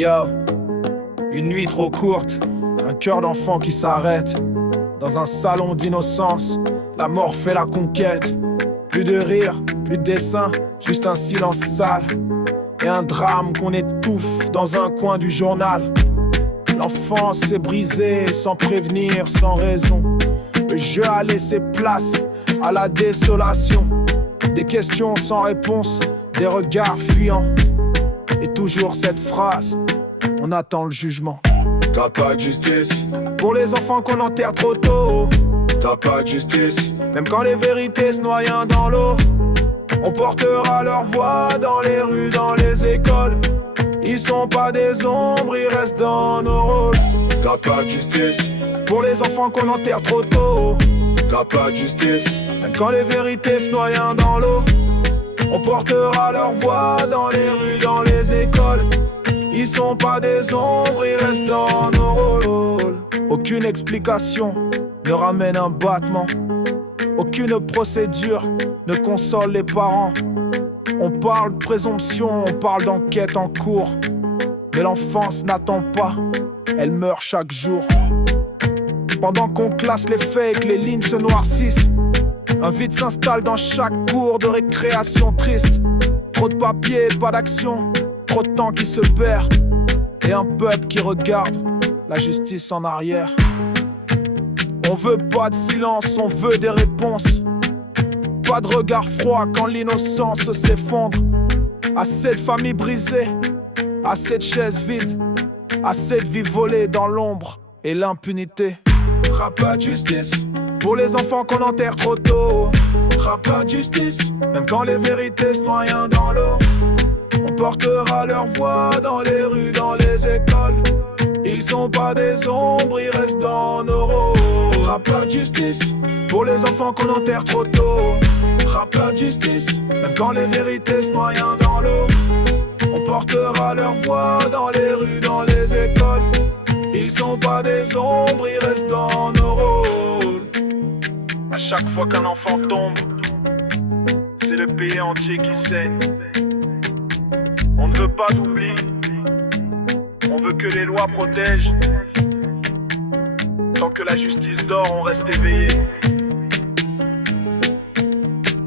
Yo, une nuit trop courte, un cœur d'enfant qui s'arrête. Dans un salon d'innocence, la mort fait la conquête. Plus de rire, plus de dessin, juste un silence sale. Et un drame qu'on étouffe dans un coin du journal. L'enfance s'est brisée sans prévenir, sans raison. Le jeu a laissé place à la désolation. Des questions sans réponse, des regards fuyants. Et toujours cette phrase, on attend le jugement. T'as pas de justice Pour les enfants qu'on enterre trop tôt. T'as pas de justice Même quand les vérités se noient dans l'eau, on portera leur voix dans les rues, dans les écoles. Ils sont pas des ombres, ils restent dans nos rôles. T'as pas de justice Pour les enfants qu'on enterre trop tôt. T'as pas de justice Même quand les vérités se noient dans l'eau, on portera leur voix dans les rues, dans les écoles. Ils sont pas des ombres, ils restent dans nos rôles. Aucune explication ne ramène un battement. Aucune procédure ne console les parents. On parle de présomption, on parle d'enquête en cours. Mais l'enfance n'attend pas, elle meurt chaque jour. Pendant qu'on classe les faits et que les lignes se noircissent, un vide s'installe dans chaque cours de récréation triste. Trop de papier, pas d'action, trop de temps qui se perd. Et un peuple qui regarde la justice en arrière. On veut pas de silence, on veut des réponses. Pas de regard froid quand l'innocence s'effondre. Assez de familles brisées, assez de chaises vides, assez de vies volées dans l'ombre et l'impunité. Pas de justice Pour les enfants qu'on enterre trop tôt. Pas de justice Même quand les vérités se noient dans l'eau, on portera leur voix dans les rues, dans les écoles. Ils sont pas des ombres, ils restent dans nos rôles. Pas de justice Pour les enfants qu'on enterre trop tôt. Pas de justice Même quand les vérités se noient dans l'eau, on portera leur voix dans les rues, dans les écoles. Ils sont pas des ombres, ils restent dans nos rôles. À chaque fois qu'un enfant tombe, c'est le pays entier qui saigne. On ne veut pas d'oubli, on veut que les lois protègent. Tant que la justice dort, on reste éveillé.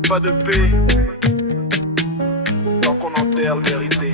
Pas de paix tant qu'on enterre la vérité.